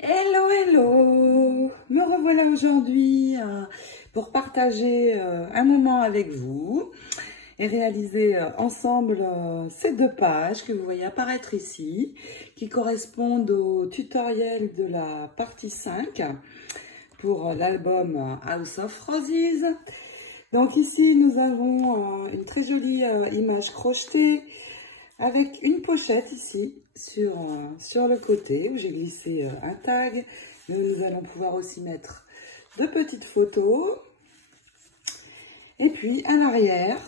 Hello, hello! Me revoilà aujourd'hui pour partager un moment avec vous et réaliser ensemble ces deux pages que vous voyez apparaître ici, qui correspondent au tutoriel de la partie 5 pour l'album House of Roses. Donc ici, nous avons une très jolie image crochetée avec une pochette ici sur le côté où j'ai glissé un tag. Nous allons pouvoir aussi mettre de petites photos. Et puis à l'arrière,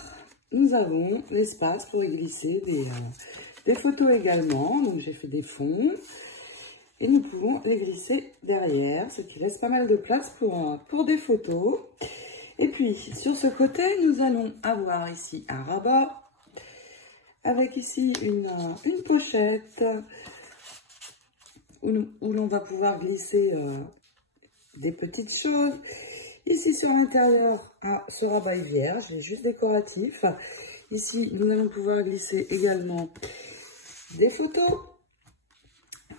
nous avons l'espace pour y glisser des photos également. Donc j'ai fait des fonds et nous pouvons les glisser derrière, ce qui laisse pas mal de place pour des photos. Et puis sur ce côté, nous allons avoir ici un rabat avec ici une pochette où l'on va pouvoir glisser des petites choses. Ici sur l'intérieur, ce rabat est vierge, il est juste décoratif. Ici, nous allons pouvoir glisser également des photos.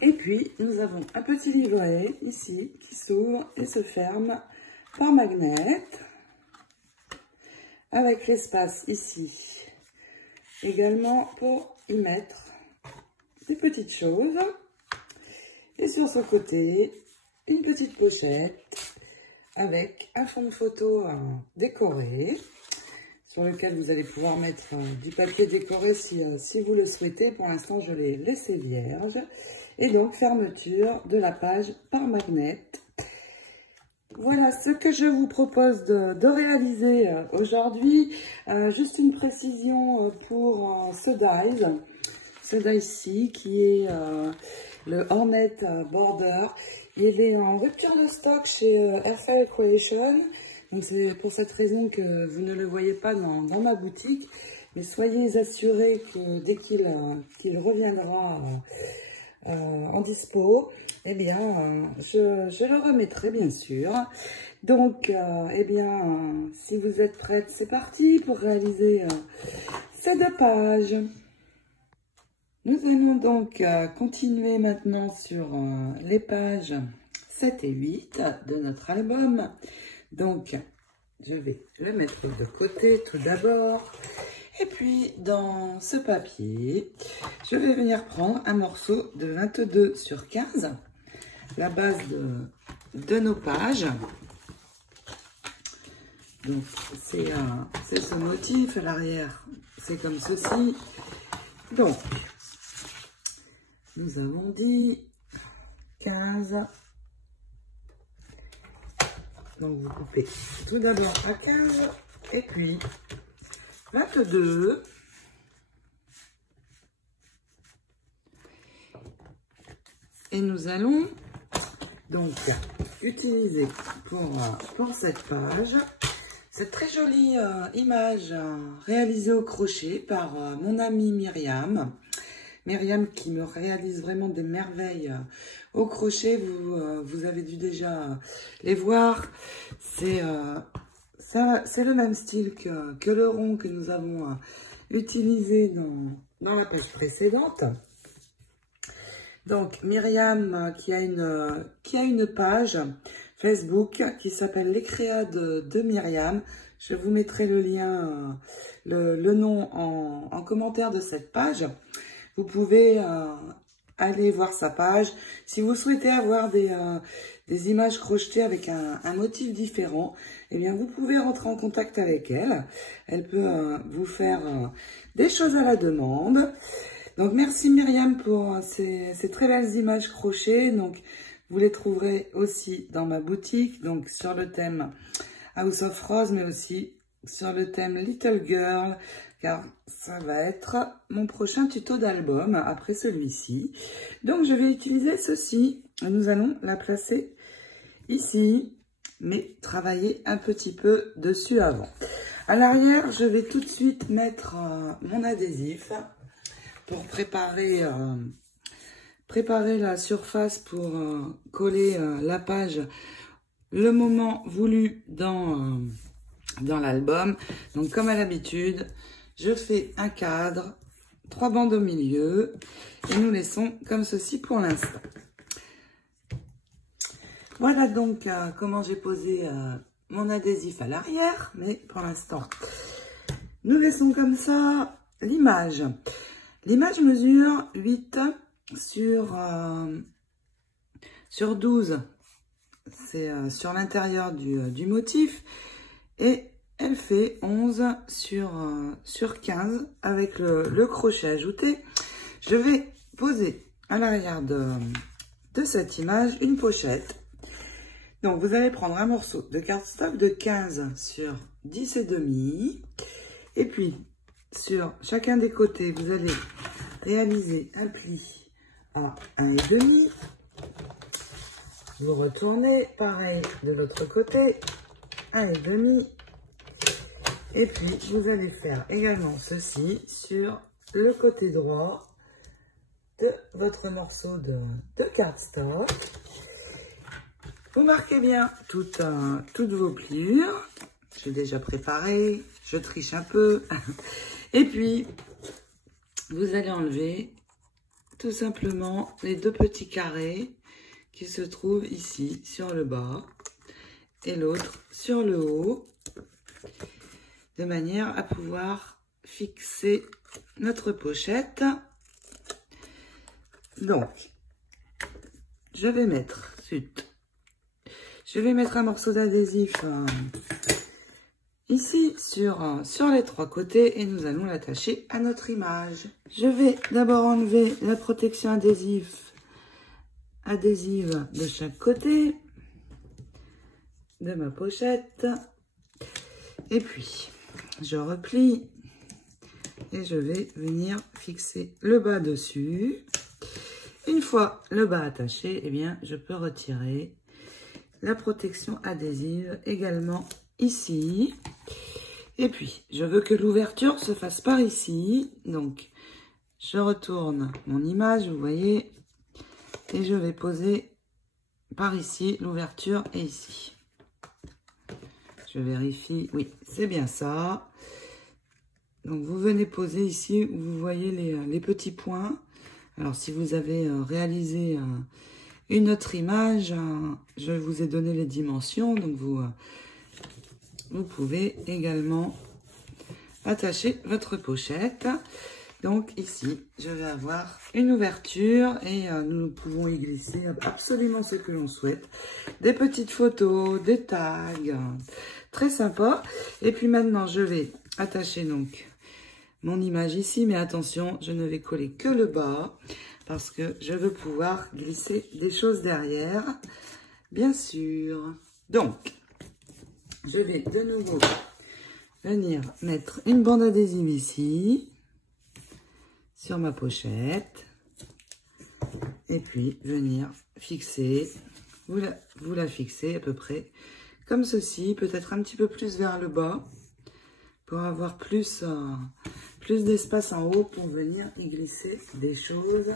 Et puis, nous avons un petit livret ici qui s'ouvre et se ferme par magnet. Avec l'espace ici également pour y mettre des petites choses. Et sur ce côté, une petite pochette avec un fond de photo décoré sur lequel vous allez pouvoir mettre du papier décoré si vous le souhaitez. Pour l'instant, je l'ai laissé vierge. Et donc, fermeture de la page par magnet. Voilà ce que je vous propose de réaliser aujourd'hui. Juste une précision pour ce die-ci qui est le Hornet Border. Il est en rupture de stock chez Airfile Creation. Donc c'est pour cette raison que vous ne le voyez pas dans ma boutique. Mais soyez assurés que dès qu'il reviendra en dispo, eh bien, je le remettrai bien sûr. Donc, eh bien, si vous êtes prête, c'est parti pour réaliser ces deux pages. Nous allons donc continuer maintenant sur les pages 7 et 8 de notre album. Donc, je vais le mettre de côté tout d'abord. Et puis, dans ce papier, je vais venir prendre un morceau de 22 sur 15, la base de nos pages. Donc, c'est ce motif. À l'arrière, c'est comme ceci. Donc, nous avons dit 15. Donc, vous coupez tout d'abord à 15 et puis 22. Et nous allons donc utiliser pour cette page cette très jolie image réalisée au crochet par mon amie Myriam. Myriam qui me réalise vraiment des merveilles au crochet. Vous avez dû déjà les voir. C'est le même style que le rond que nous avons utilisé dans la page précédente. Donc, Myriam qui a une page Facebook qui s'appelle Les Créas de Myriam. Je vous mettrai le lien, le nom en commentaire de cette page. Vous pouvez aller voir sa page. Si vous souhaitez avoir des images crochetées avec un motif différent, eh bien, vous pouvez rentrer en contact avec elle. Elle peut vous faire des choses à la demande. Donc, merci Myriam pour ces très belles images crochetées. Donc, vous les trouverez aussi dans ma boutique, donc sur le thème House of Roses, mais aussi sur le thème Little Girl, car ça va être mon prochain tuto d'album après celui-ci. Donc, je vais utiliser ceci. Nous allons la placer ici, mais travailler un petit peu dessus avant. À l'arrière, je vais tout de suite mettre mon adhésif pour préparer la surface pour coller la page le moment voulu dans l'album. Donc comme à l'habitude, je fais un cadre, 3 bandes au milieu et nous laissons comme ceci pour l'instant. Voilà donc comment j'ai posé mon adhésif à l'arrière, mais pour l'instant, nous laissons comme ça l'image. L'image mesure 8 sur 12. C'est sur l'intérieur du motif. Et elle fait 11 sur 15 avec le crochet ajouté. Je vais poser à l'arrière de cette image une pochette. Donc, vous allez prendre un morceau de cardstock de 15 sur 10 et demi. Et puis, sur chacun des côtés, vous allez réaliser un pli à 1 et demi. Vous retournez, pareil de l'autre côté, 1 et demi. Et puis, vous allez faire également ceci sur le côté droit de votre morceau de cardstock. Vous marquez bien toutes vos pliures. J'ai déjà préparé, je triche un peu. Et puis, vous allez enlever tout simplement les 2 petits carrés qui se trouvent ici sur le bas et l'autre sur le haut, de manière à pouvoir fixer notre pochette. Donc, je vais mettre un morceau d'adhésif ici sur les 3 côtés et nous allons l'attacher à notre image. Je vais d'abord enlever la protection adhésive de chaque côté de ma pochette. Et puis, je replie et je vais venir fixer le bas dessus. Une fois le bas attaché, eh bien, je peux retirer la protection adhésive également ici. Et puis, je veux que l'ouverture se fasse par ici. Donc, je retourne mon image, vous voyez, et je vais poser par ici. L'ouverture est ici. Je vérifie. Oui, c'est bien ça. Donc, vous venez poser ici où vous voyez les petits points. Alors, si vous avez réalisé une autre image, je vous ai donné les dimensions. Donc, vous pouvez également attacher votre pochette. Donc, ici, je vais avoir une ouverture et nous pouvons y glisser absolument ce que l'on souhaite. Des petites photos, des tags, très sympa. Et puis maintenant, je vais attacher donc mon image ici, mais attention, je ne vais coller que le bas parce que je veux pouvoir glisser des choses derrière, bien sûr. Donc, je vais de nouveau venir mettre une bande adhésive ici, sur ma pochette, et puis venir fixer, vous la fixez à peu près comme ceci, peut-être un petit peu plus vers le bas, pour avoir plus d'espace en haut pour venir y glisser des choses.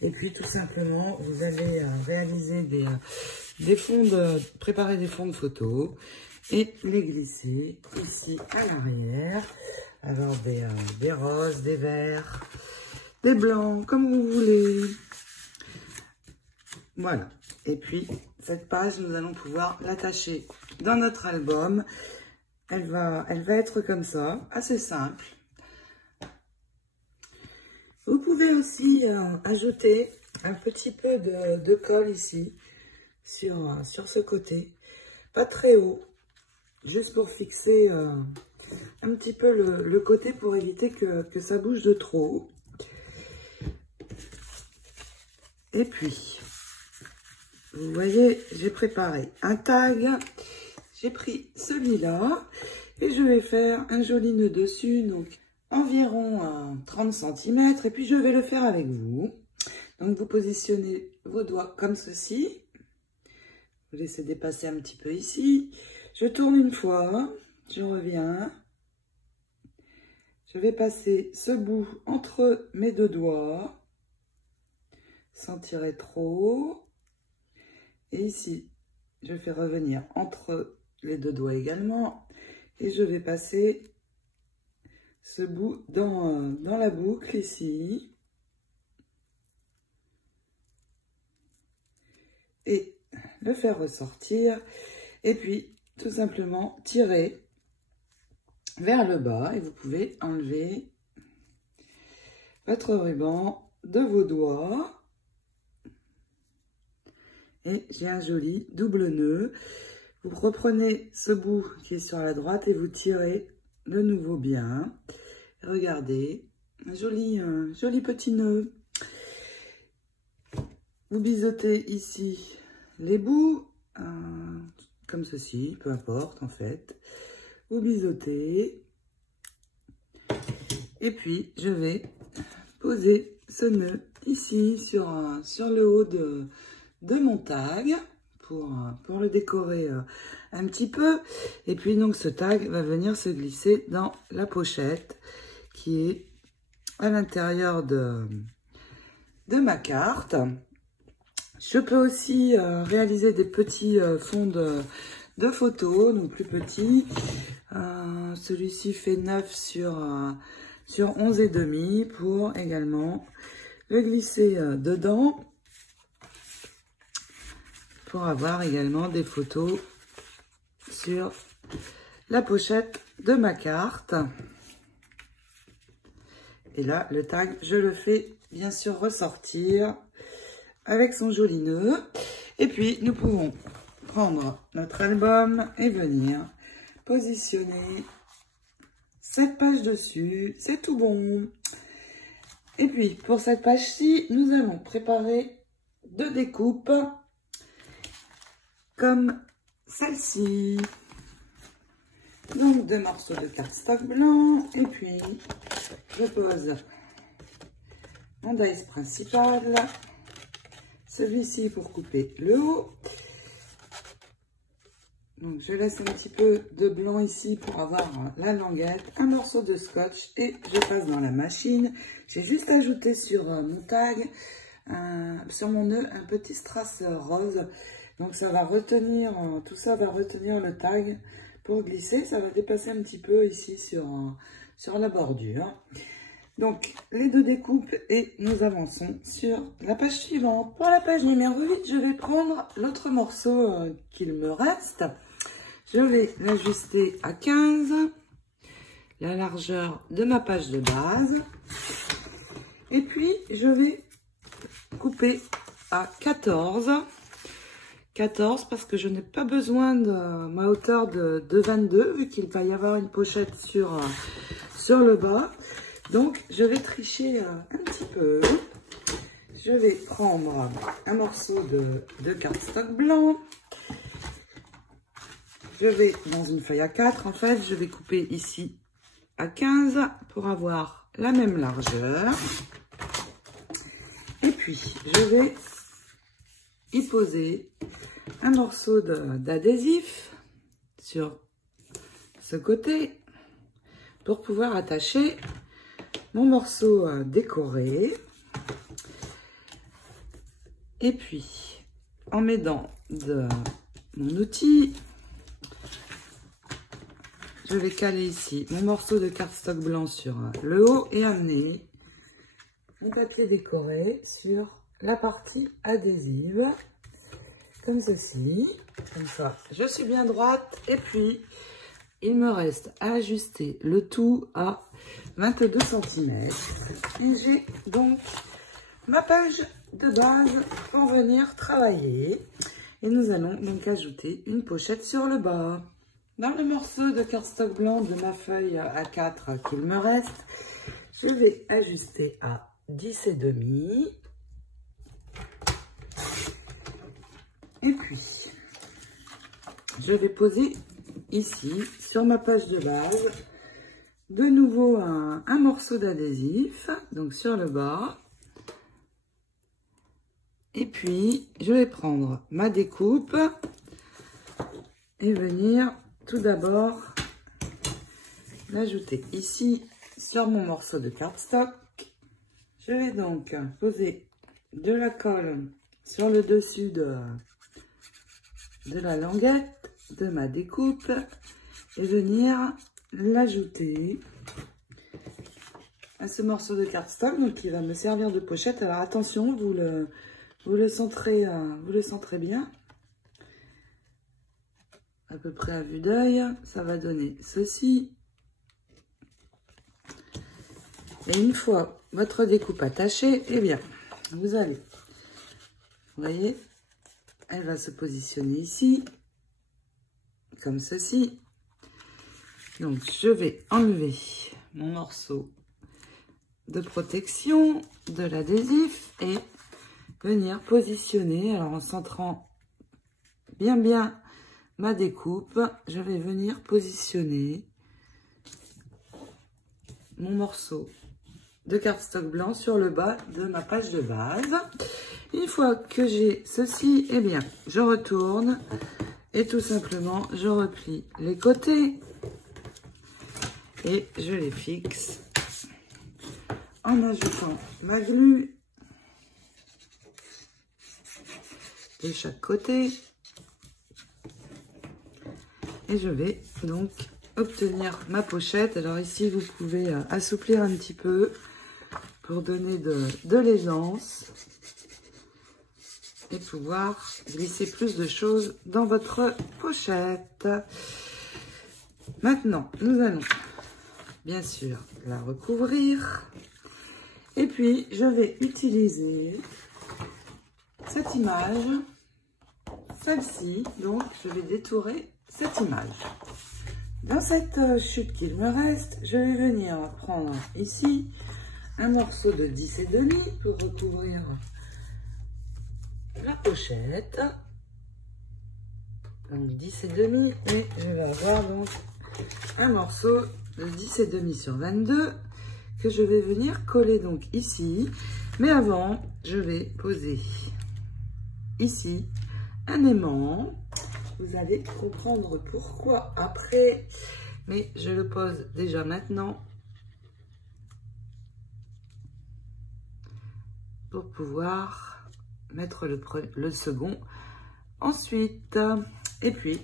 Et puis tout simplement, vous allez réaliser préparer des fonds de photos et les glisser ici à l'arrière. Alors des roses, des verts, des blancs, comme vous voulez. Voilà. Et puis cette page, nous allons pouvoir l'attacher dans notre album. Elle va être comme ça, assez simple. Vous pouvez aussi ajouter un petit peu de colle ici, sur ce côté. Pas très haut, juste pour fixer un petit peu le côté pour éviter que ça bouge de trop. Et puis, vous voyez, j'ai préparé un tag. J'ai pris celui-là et je vais faire un joli nœud dessus, donc environ 30 cm. Et puis je vais le faire avec vous. Donc vous positionnez vos doigts comme ceci. Vous laissez dépasser un petit peu ici. Je tourne une fois, je reviens. Je vais passer ce bout entre mes 2 doigts, sans tirer trop. Et ici, je fais revenir entre les 2 doigts également. Et je vais passer ce bout dans la boucle ici. Et le faire ressortir. Et puis, tout simplement, tirer vers le bas. Et vous pouvez enlever votre ruban de vos doigts. Et j'ai un joli double nœud. Vous reprenez ce bout qui est sur la droite et vous tirez de nouveau bien. Regardez, un joli petit nœud. Vous biseautez ici les bouts, comme ceci, peu importe en fait. Vous biseautez. Et puis, je vais poser ce nœud ici sur le haut de mon tag pour le décorer un petit peu. Et puis, donc, ce tag va venir se glisser dans la pochette qui est à l'intérieur de ma carte. Je peux aussi réaliser des petits fonds de photos, donc plus petits. Celui-ci fait 9 sur 11,5 pour également le glisser dedans pour avoir également des photos sur la pochette de ma carte. Et là, le tag, je le fais bien sûr ressortir avec son joli nœud. Et puis, nous pouvons prendre notre album et venir positionner cette page dessus. C'est tout bon. Et puis, pour cette page-ci, nous allons préparer 2 découpes comme celle-ci. Donc, 2 morceaux de cardstock blanc. Et puis, je pose mon dice principal. Celui-ci pour couper le haut. Donc, je laisse un petit peu de blanc ici pour avoir la languette. Un morceau de scotch et je passe dans la machine. J'ai juste ajouté sur mon tag, sur mon nœud, un petit strass rose. Donc, ça va retenir, tout ça va retenir le tag pour glisser. Ça va dépasser un petit peu ici sur la bordure. Donc, les 2 découpes et nous avançons sur la page suivante. Pour la page numéro 8, je vais prendre l'autre morceau qu'il me reste. Je vais l'ajuster à 15, la largeur de ma page de base. Et puis, je vais couper à 14. 14 parce que je n'ai pas besoin de ma hauteur de 22, vu qu'il va y avoir une pochette sur le bas. Donc, je vais tricher un petit peu. Je vais prendre un morceau de cardstock blanc. Je vais, dans une feuille à 4, en fait, je vais couper ici à 15 pour avoir la même largeur. Et puis, je vais y poser un morceau d'adhésif sur ce côté pour pouvoir attacher mon morceau décoré. Et puis, en m'aidant de mon outil, je vais caler ici mon morceau de cardstock blanc sur le haut et amener mon papier décoré sur la partie adhésive, comme ceci. Comme ça, je suis bien droite. Et puis, il me reste à ajuster le tout à 22 cm. Et j'ai donc ma page de base pour venir travailler. Et nous allons donc ajouter une pochette sur le bas. Dans le morceau de cardstock blanc de ma feuille A4 qu'il me reste, je vais ajuster à 10,5. Et puis, je vais poser ici, sur ma page de base, de nouveau un morceau d'adhésif, donc sur le bas. Et puis, je vais prendre ma découpe et venir tout d'abord l'ajouter ici sur mon morceau de cardstock. Je vais donc poser de la colle sur le dessus de la languette de ma découpe et venir l'ajouter à ce morceau de cardstock, donc qui va me servir de pochette. Alors attention, vous le centrez bien. à peu près à vue d'œil, ça va donner ceci. Et une fois votre découpe attachée, eh bien, vous allez, vous voyez, elle va se positionner ici, comme ceci. Donc, je vais enlever mon morceau de protection de l'adhésif et venir positionner, alors en centrant bien ma découpe, je vais venir positionner mon morceau de cardstock blanc sur le bas de ma page de base. Une fois que j'ai ceci, eh bien, je retourne et tout simplement, je replie les côtés et je les fixe en ajoutant ma glu de chaque côté. Et je vais donc obtenir ma pochette. Alors ici, vous pouvez assouplir un petit peu pour donner de l'aisance et pouvoir glisser plus de choses dans votre pochette. Maintenant, nous allons bien sûr la recouvrir. Et puis, je vais utiliser cette image, celle-ci. Donc, je vais détourer cette image. Dans cette chute qu'il me reste, je vais venir prendre ici un morceau de 10,5 pour recouvrir la pochette. Donc 10,5 et je vais avoir donc un morceau de 10,5 sur 22 que je vais venir coller donc ici. Mais avant, je vais poser ici un aimant. Vous allez comprendre pourquoi après, mais je le pose déjà maintenant pour pouvoir mettre le second ensuite. Et puis,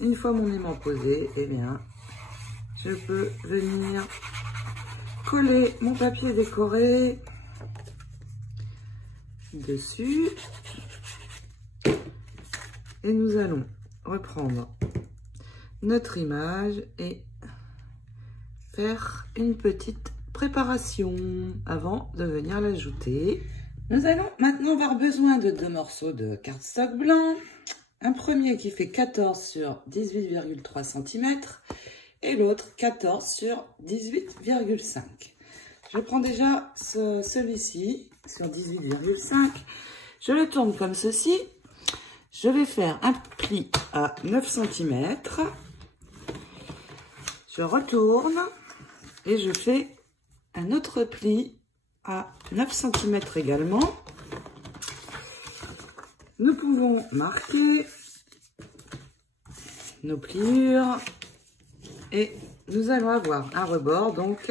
une fois mon aimant posé, eh bien, je peux venir coller mon papier décoré dessus. Et nous allons reprendre notre image et faire une petite préparation avant de venir l'ajouter. Nous allons maintenant avoir besoin de 2 morceaux de cardstock blanc. Un premier qui fait 14 sur 18,3 cm et l'autre 14 sur 18,5. Je prends déjà celui-ci sur 18,5. Je le tourne comme ceci. Je vais faire un pli à 9 cm. Je retourne et je fais un autre pli à 9 cm également. Nous pouvons marquer nos pliures et nous allons avoir un rebord donc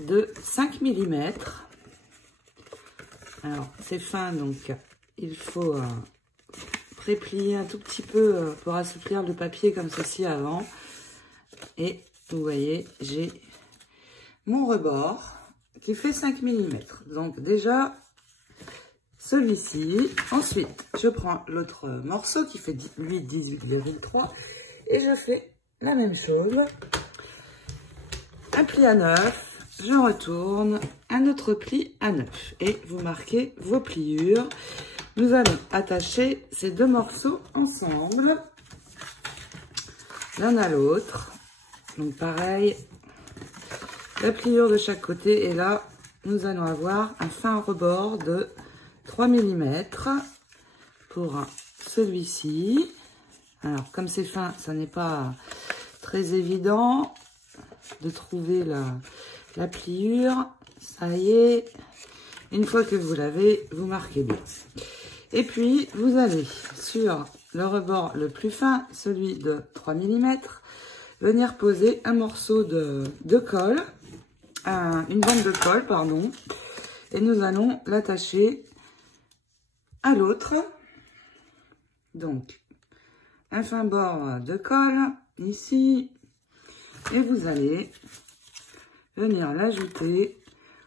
de 5 mm. Alors c'est fin donc il faut préplier un tout petit peu pour assouplir le papier comme ceci avant. Et vous voyez, j'ai mon rebord qui fait 5 mm. Donc déjà, celui-ci. Ensuite, je prends l'autre morceau qui fait lui 18,3 et je fais la même chose. Un pli à 9, je retourne, un autre pli à 9 et vous marquez vos pliures. Nous allons attacher ces 2 morceaux ensemble, l'un à l'autre. Donc pareil, la pliure de chaque côté. Et là, nous allons avoir un fin rebord de 3 mm pour celui-ci. Alors, comme c'est fin, ça n'est pas très évident de trouver la pliure. Ça y est, une fois que vous l'avez, vous marquez bien. Et puis, vous allez sur le rebord le plus fin, celui de 3 mm, venir poser un morceau de colle, une bande de colle, pardon, et nous allons l'attacher à l'autre. Donc, un fin bord de colle, ici, et vous allez venir l'ajouter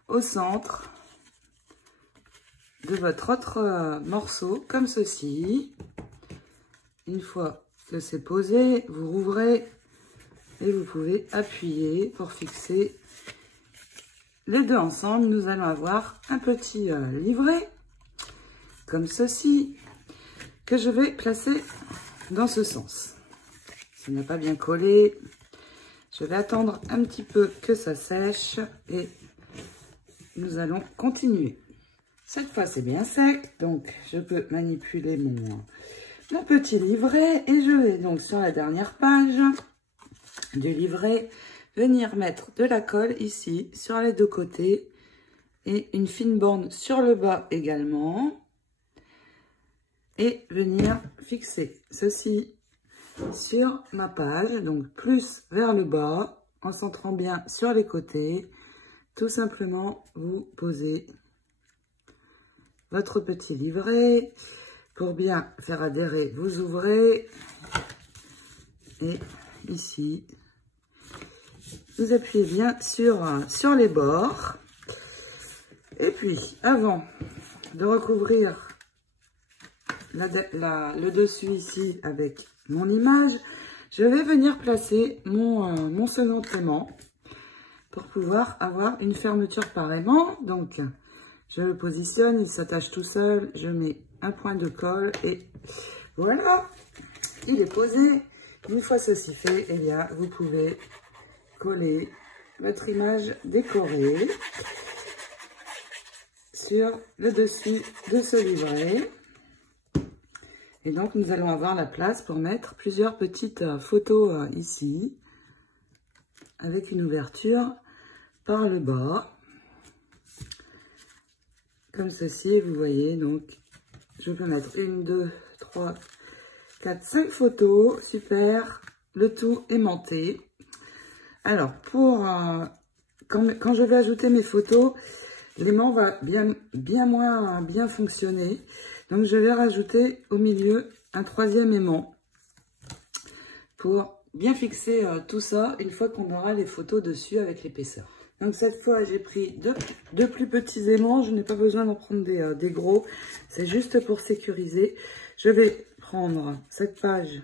au centre de votre autre morceau, comme ceci. Une fois que c'est posé, vous rouvrez et vous pouvez appuyer pour fixer les deux ensemble. Nous allons avoir un petit livret comme ceci que je vais placer dans ce sens. Ça n'est pas bien collé. Je vais attendre un petit peu que ça sèche et nous allons continuer. Cette fois, c'est bien sec, donc je peux manipuler mon petit livret et je vais donc sur la dernière page du livret venir mettre de la colle ici sur les deux côtés et une fine borne sur le bas également et venir fixer ceci sur ma page, donc plus vers le bas en centrant bien sur les côtés. Tout simplement, vous posez votre petit livret. Pour bien faire adhérer, vous ouvrez. Et ici, vous appuyez bien sur les bords. Et puis, avant de recouvrir le dessus ici avec mon image, je vais venir placer mon second aimant pour pouvoir avoir une fermeture par aimant. Donc, je le positionne, il s'attache tout seul, je mets un point de colle et voilà, il est posé. Une fois ceci fait, eh bien, vous pouvez coller votre image décorée sur le dessus de ce livret. Et donc, nous allons avoir la place pour mettre plusieurs petites photos ici, avec une ouverture par le bas. Comme ceci, vous voyez, donc, je peux mettre 1, 2, 3, 4, 5 photos. Super, le tout aimanté. Alors, quand je vais ajouter mes photos, l'aimant va moins bien fonctionner. Donc, je vais rajouter au milieu un troisième aimant pour bien fixer tout ça une fois qu'on aura les photos dessus avec l'épaisseur. Donc, cette fois, j'ai pris deux plus petits aimants. Je n'ai pas besoin d'en prendre des gros. C'est juste pour sécuriser. Je vais prendre cette page,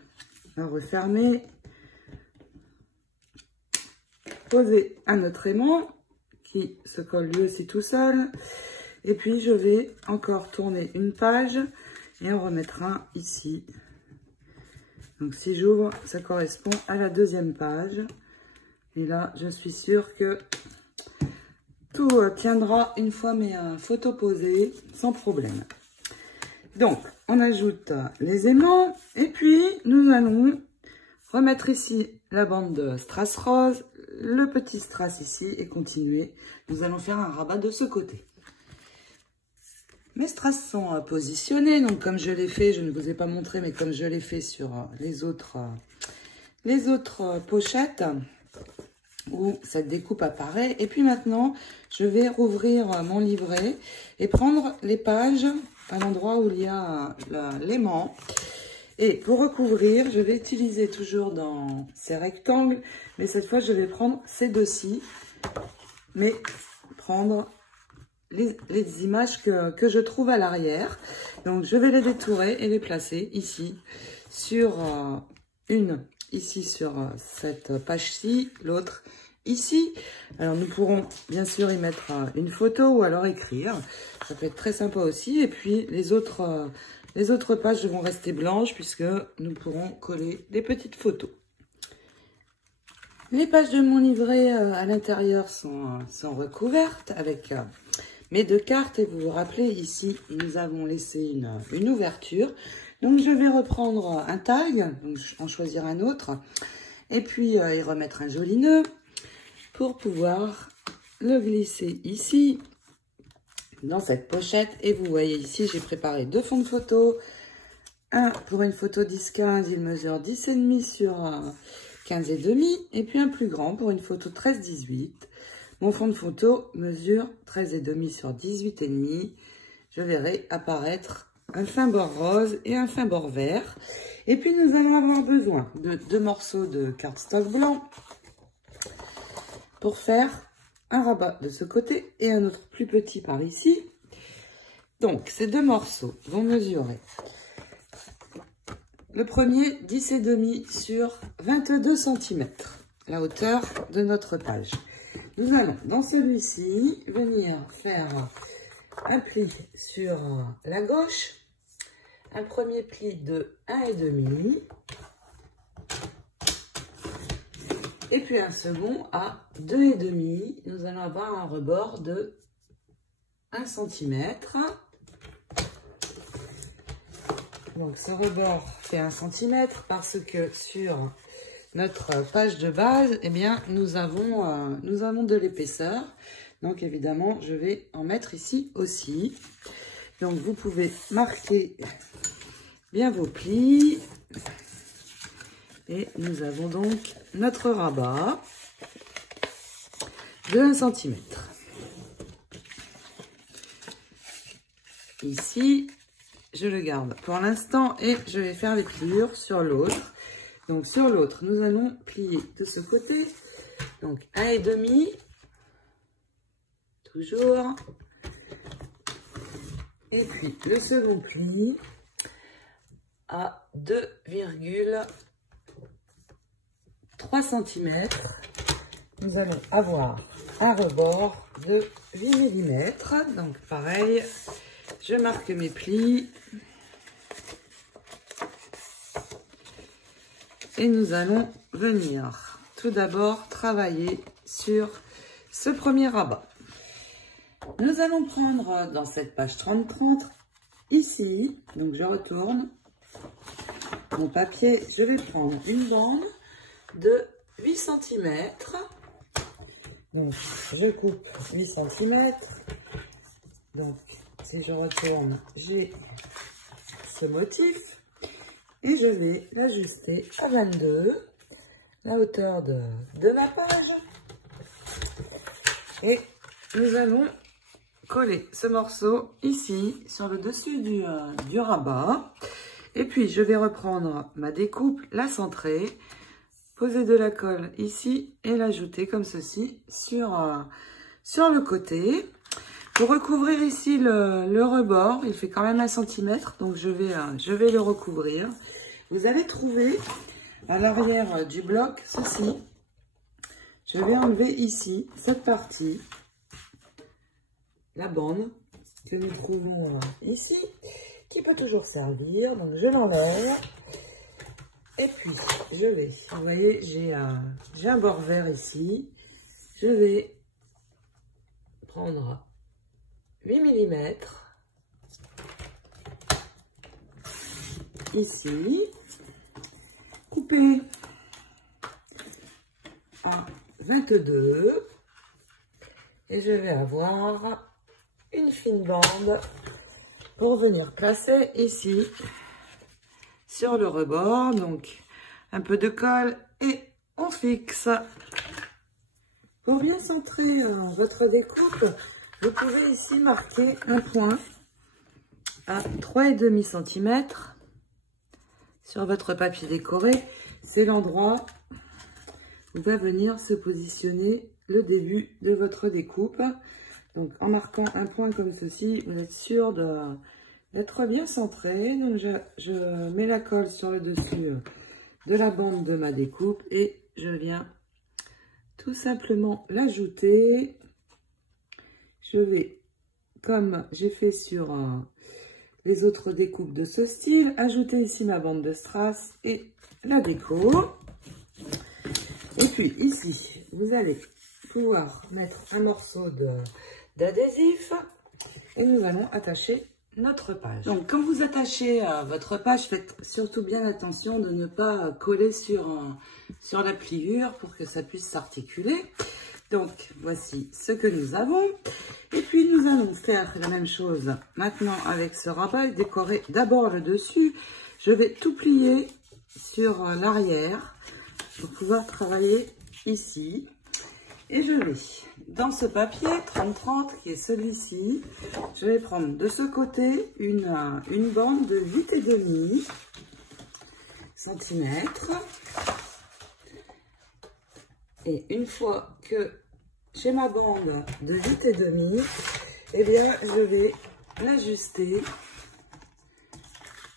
la refermer, poser un autre aimant qui se colle lui aussi tout seul. Et puis, je vais encore tourner une page et en remettre un ici. Donc, si j'ouvre, ça correspond à la deuxième page. Et là, je suis sûre que tout tiendra une fois mes photos posées sans problème. Donc, on ajoute les aimants. Et puis, nous allons remettre ici la bande de strass rose, le petit strass ici et continuer. Nous allons faire un rabat de ce côté. Mes strass sont positionnés, donc comme je l'ai fait, je ne vous ai pas montré, mais comme je l'ai fait sur les autres pochettes où cette découpe apparaît. Et puis maintenant, je vais rouvrir mon livret et prendre les pages à l'endroit où il y a l'aimant. Et pour recouvrir, je vais utiliser toujours dans ces rectangles, mais cette fois, je vais prendre ces deux-ci, mais prendre les images que je trouve à l'arrière. Donc, je vais les détourer et les placer ici sur une ici sur cette page-ci, l'autre ici. Alors, nous pourrons bien sûr y mettre une photo ou alors écrire. Ça peut être très sympa aussi. Et puis, les autres pages vont rester blanches puisque nous pourrons coller des petites photos. Les pages de mon livret à l'intérieur sont recouvertes avec mes deux cartes. Et vous vous rappelez, ici, nous avons laissé une ouverture. Donc, je vais reprendre un tag, donc en choisir un autre, et puis y remettre un joli nœud pour pouvoir le glisser ici, dans cette pochette. Et vous voyez ici, j'ai préparé deux fonds de photo. Un pour une photo 10-15, il mesure 10,5 sur 15,5. Et puis un plus grand pour une photo 13-18. Mon fond de photo mesure 13,5 sur 18,5. Je verrai apparaître un fin bord rose et un fin bord vert. Et puis, nous allons avoir besoin de 2 morceaux de cardstock blanc pour faire un rabat de ce côté et un autre plus petit par ici. Donc, ces 2 morceaux vont mesurer le premier 10,5 sur 22 cm, la hauteur de notre page. Nous allons dans celui-ci venir faire un pli sur la gauche, un premier pli de 1,5 et puis un second à 2,5. Nous allons avoir un rebord de 1 cm. Donc ce rebord fait 1 cm parce que sur notre page de base, eh bien, nous avons de l'épaisseur. Donc évidemment, je vais en mettre ici aussi. Donc vous pouvez marquer bien vos plis. Et nous avons donc notre rabat de 1 cm. Ici, je le garde pour l'instant et je vais faire les pliures sur l'autre. Donc sur l'autre, nous allons plier de ce côté. Donc 1,5, toujours. Et puis le second pli à 2,3 cm. Nous allons avoir un rebord de 8 mm. Donc pareil, je marque mes plis. Et nous allons venir tout d'abord travailler sur ce premier rabat. Nous allons prendre dans cette page 30-30, ici, donc je retourne mon papier, je vais prendre une bande de 8 cm. Donc je coupe 8 cm. Donc si je retourne, j'ai ce motif. Et je vais l'ajuster à 22, la hauteur de ma page. Et nous allons coller ce morceau ici, sur le dessus du rabat. Et puis, je vais reprendre ma découpe, la centrer, poser de la colle ici et l'ajouter comme ceci sur le côté. Pour recouvrir ici le rebord, il fait quand même 1 cm, donc je vais le recouvrir. Vous allez trouver à l'arrière du bloc ceci. Je vais enlever ici cette partie, la bande que nous trouvons ici, qui peut toujours servir. Donc je l'enlève. Et puis je vais, vous voyez, j'ai un bord vert ici. Je vais prendre 8 mm ici, couper à 22 et je vais avoir une fine bande pour venir placer ici sur le rebord. Donc un peu de colle et on fixe. Pour bien centrer votre découpe, vous pouvez ici marquer un point à 3,5 cm sur votre papier décoré. C'est l'endroit où va venir se positionner le début de votre découpe. Donc en marquant un point comme ceci, vous êtes sûr d'être bien centré. Donc je mets la colle sur le dessus de la bande de ma découpe et je viens tout simplement l'ajouter. Je vais, comme j'ai fait sur les autres découpes de ce style, ajouter ici ma bande de strass et la déco. Et puis ici, vous allez pouvoir mettre un morceau d'adhésif et nous allons attacher notre page. Donc quand vous attachez votre page, faites surtout bien attention de ne pas coller sur la pliure pour que ça puisse s'articuler. Donc voici ce que nous avons. Et puis nous allons faire la même chose maintenant avec ce rabat et décorer d'abord le dessus. Je vais tout plier sur l'arrière pour pouvoir travailler ici. Et je vais, dans ce papier 30-30 qui est celui-ci, je vais prendre de ce côté une bande de 8,5 cm. Et une fois que j'ai ma bande de 8,5, eh bien, je vais l'ajuster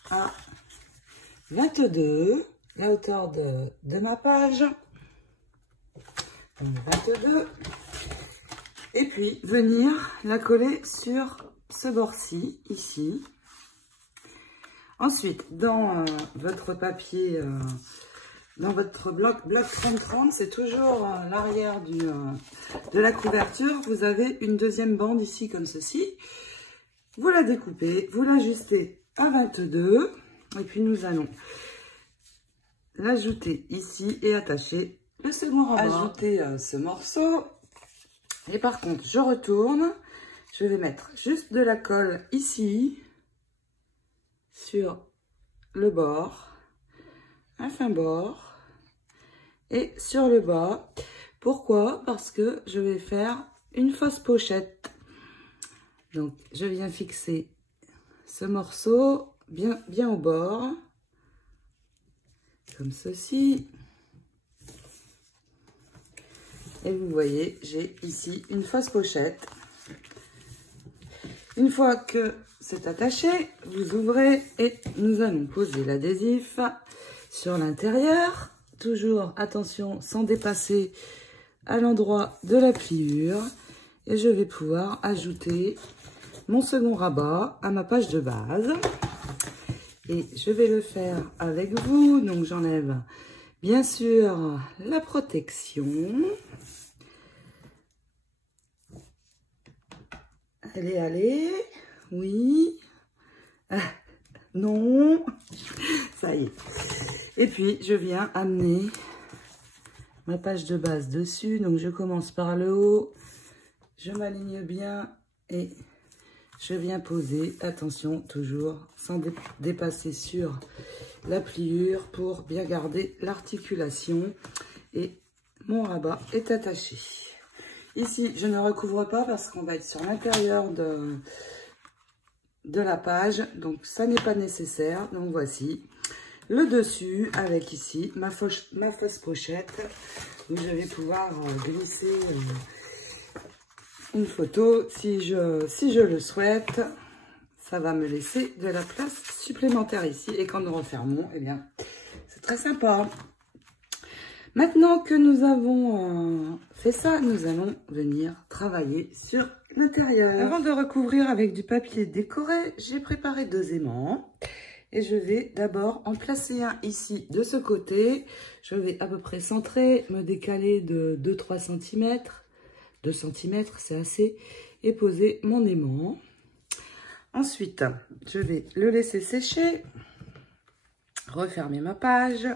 à 22, la hauteur de ma page. Donc 22. Et puis venir la coller sur ce bord-ci, ici. Ensuite, dans votre papier, dans votre bloc 30-30, c'est toujours l'arrière de la couverture. Vous avez une deuxième bande ici, comme ceci. Vous la découpez, vous l'ajustez à 22. Et puis, nous allons l'ajouter ici et attacher le second rabat. Ajouter ce morceau. Et par contre, je retourne. Je vais mettre juste de la colle ici, sur le bord, un fin bord, et sur le bas. Pourquoi? Parce que je vais faire une fausse pochette. Donc, je viens fixer ce morceau bien au bord, comme ceci. Et vous voyez, j'ai ici une fausse pochette. Une fois que c'est attaché, vous ouvrez et nous allons poser l'adhésif sur l'intérieur. Toujours, attention, sans dépasser à l'endroit de la pliure. Et je vais pouvoir ajouter mon second rabat à ma page de base. Et je vais le faire avec vous. Donc, j'enlève bien sûr la protection. Allez, oui, non, ça y est. Et puis, je viens amener ma page de base dessus. Donc, je commence par le haut, je m'aligne bien et je viens poser, attention, toujours sans dépasser sur la pliure pour bien garder l'articulation. Et mon rabat est attaché. Ici, je ne recouvre pas parce qu'on va être sur l'intérieur de la page. Donc, ça n'est pas nécessaire. Donc, voici le dessus avec ici ma fausse pochette où je vais pouvoir glisser une photo si je le souhaite. Ça va me laisser de la place supplémentaire ici. Et quand nous refermons, eh bien, c'est très sympa. Maintenant que nous avons fait ça, nous allons venir travailler sur l'intérieur. Avant de recouvrir avec du papier décoré, j'ai préparé 2 aimants. Et je vais d'abord en placer un ici de ce côté. Je vais à peu près centrer, me décaler de 2-3 cm. 2 cm, c'est assez. Et poser mon aimant. Ensuite, je vais le laisser sécher. Refermer ma page.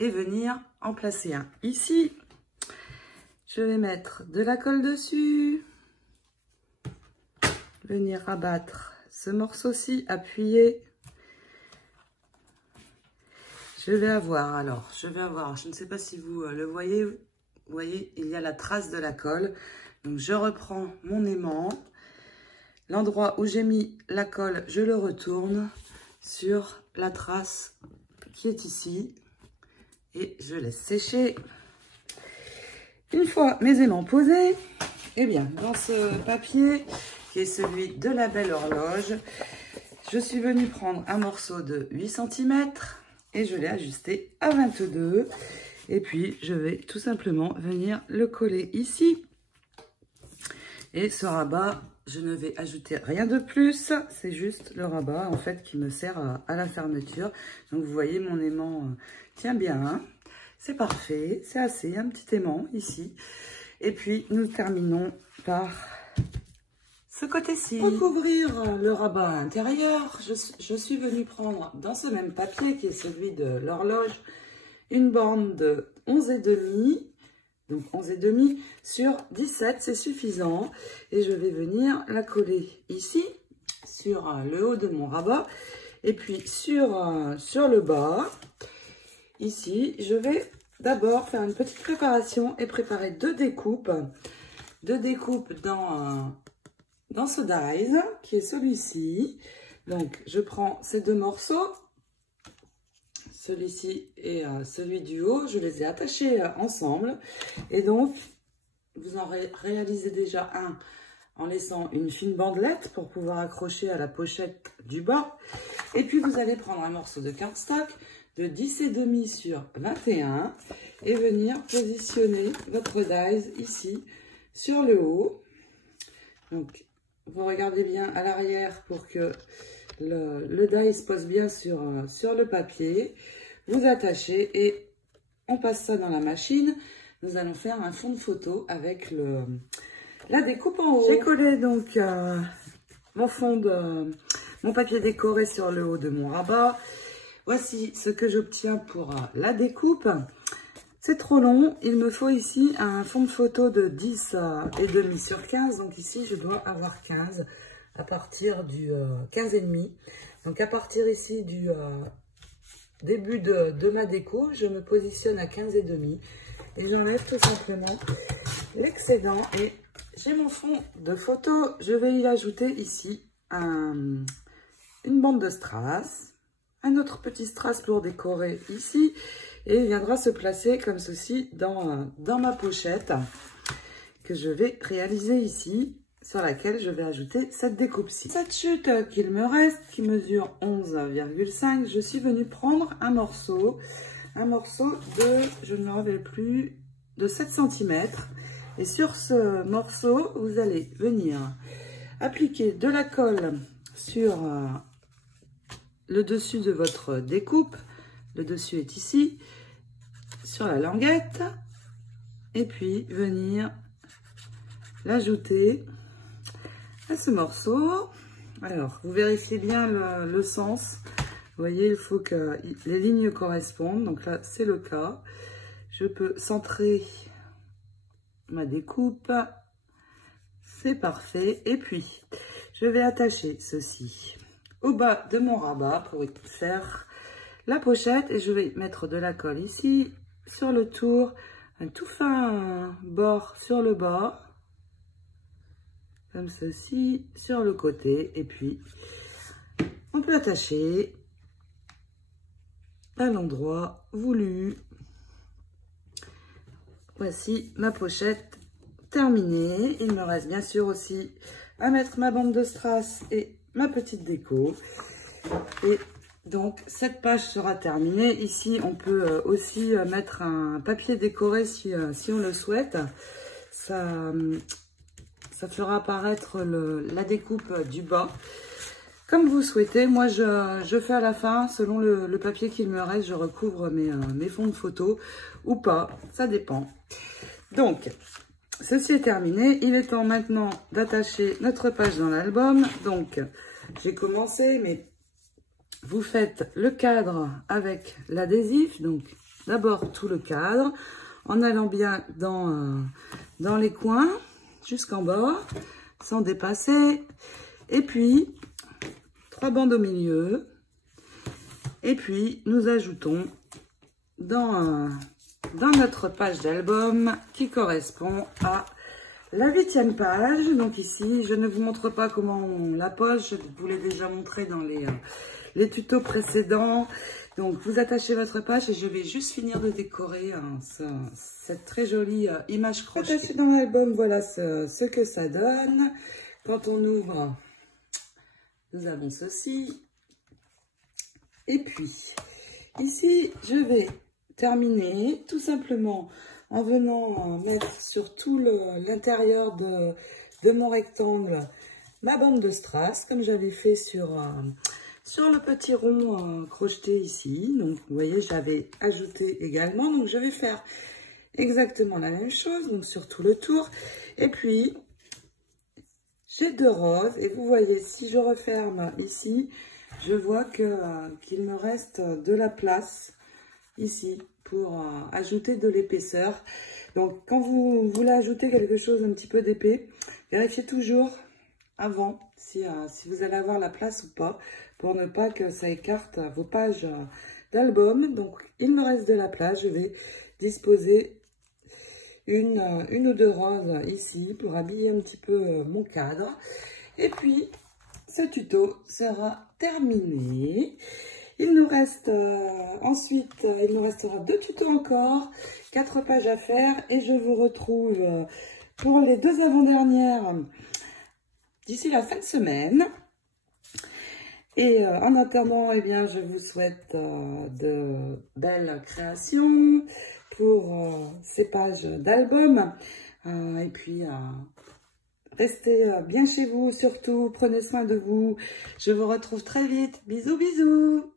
Et venir en placer un ici. Je vais mettre de la colle dessus. Venir rabattre ce morceau-ci, appuyer. Je vais avoir, je ne sais pas si vous le voyez. Vous voyez, il y a la trace de la colle. Donc, je reprends mon aimant. L'endroit où j'ai mis la colle, je le retourne sur la trace qui est ici. Et je laisse sécher. Une fois mes aimants posés, eh bien, dans ce papier, qui est celui de la belle horloge, je suis venue prendre un morceau de 8 cm et je l'ai ajusté à 22. Et puis, je vais tout simplement venir le coller ici. Et ce rabat, je ne vais ajouter rien de plus. C'est juste le rabat, en fait, qui me sert à la fermeture. Donc, vous voyez, mon aimant tient bien. C'est parfait. C'est assez. Un petit aimant ici. Et puis, nous terminons par ce côté-ci. Pour couvrir le rabat intérieur, je suis venue prendre dans ce même papier, qui est celui de l'horloge, une bande de 11,5. Donc 11,5 sur 17, c'est suffisant. Et je vais venir la coller ici, sur le haut de mon rabat. Et puis sur le bas, ici, je vais d'abord faire une petite préparation et préparer 2 découpes. 2 découpes dans ce dies, qui est celui-ci. Donc, je prends ces 2 morceaux. Celui-ci et celui du haut, je les ai attachés ensemble. Et donc, vous en réalisez déjà un en laissant une fine bandelette pour pouvoir accrocher à la pochette du bas. Et puis vous allez prendre un morceau de cardstock de 10,5 sur 21 et venir positionner votre dies ici sur le haut. Donc vous regardez bien à l'arrière pour que le die se pose bien sur le papier. Vous attachez et on passe ça dans la machine. Nous allons faire un fond de photo avec la découpe en haut. J'ai collé donc mon papier décoré sur le haut de mon rabat. Voici ce que j'obtiens pour la découpe. C'est trop long. Il me faut ici un fond de photo de 10,5 sur 15. Donc ici, je dois avoir 15 à partir du 15,5. Donc à partir ici du début de ma déco, je me positionne à 15,5. Et j'enlève tout simplement l'excédent. Et j'ai mon fond de photo. Je vais y ajouter ici une bande de strass. Un autre petit strass pour décorer ici. Et il viendra se placer comme ceci dans ma pochette que je vais réaliser ici, sur laquelle je vais ajouter cette découpe-ci. Cette chute qu'il me reste, qui mesure 11,5, je suis venue prendre un morceau de, je ne me rappelle plus, de 7 cm. Et sur ce morceau, vous allez venir appliquer de la colle sur le dessus de votre découpe. Le dessus est ici, sur la languette. Et puis, venir l'ajouter à ce morceau. Alors, vous vérifiez bien le sens. Vous voyez, il faut que les lignes correspondent. Donc là, c'est le cas. Je peux centrer ma découpe. C'est parfait. Et puis, je vais attacher ceci au bas de mon rabat pour faire la pochette. Et je vais mettre de la colle ici, sur le tour. Un tout fin bord sur le bas. Comme ceci, sur le côté. Et puis, on peut attacher à l'endroit voulu. Voici ma pochette terminée. Il me reste bien sûr aussi à mettre ma bande de strass et ma petite déco. Et donc, cette page sera terminée. Ici, on peut aussi mettre un papier décoré si on le souhaite. Ça fera apparaître la découpe du bas. Comme vous souhaitez, moi je fais à la fin, selon le papier qu'il me reste, je recouvre mes fonds de photos ou pas, ça dépend. Donc, ceci est terminé. Il est temps maintenant d'attacher notre page dans l'album. Donc, j'ai commencé, mais vous faites le cadre avec l'adhésif. Donc, d'abord tout le cadre, en allant bien dans les coins, jusqu'en bas, sans dépasser. Et puis, 3 bandes au milieu. Et puis, nous ajoutons dans notre page d'album qui correspond à la 8e page. Donc ici, je ne vous montre pas comment on la pose. Je vous l'ai déjà montré dans les tutos précédents. Donc, vous attachez votre page et je vais juste finir de décorer cette très jolie image crochet. Attaché dans l'album, voilà ce que ça donne. Quand on ouvre, nous avons ceci. Et puis, ici, je vais terminer tout simplement en venant mettre sur tout l'intérieur de mon rectangle ma bande de strass, comme j'avais fait sur le petit rond crocheté ici. Donc, vous voyez, j'avais ajouté également. Donc, je vais faire exactement la même chose, donc sur tout le tour. Et puis, j'ai 2 roses. Et vous voyez, si je referme ici, je vois qu'il me reste de la place ici pour ajouter de l'épaisseur. Donc, quand vous voulez ajouter quelque chose un petit peu d'épais, vérifiez toujours avant si vous allez avoir la place ou pas, pour ne pas que ça écarte vos pages d'album. Donc, il me reste de la place. Je vais disposer une ou 2 roses ici pour habiller un petit peu mon cadre. Et puis, ce tuto sera terminé. Il nous reste ensuite, il nous restera 2 tutos encore, 4 pages à faire et je vous retrouve pour les 2 avant-dernières d'ici la fin de semaine. Et en attendant, eh bien, je vous souhaite de belles créations pour ces pages d'album. Et puis, restez bien chez vous, surtout. Prenez soin de vous. Je vous retrouve très vite. Bisous, bisous.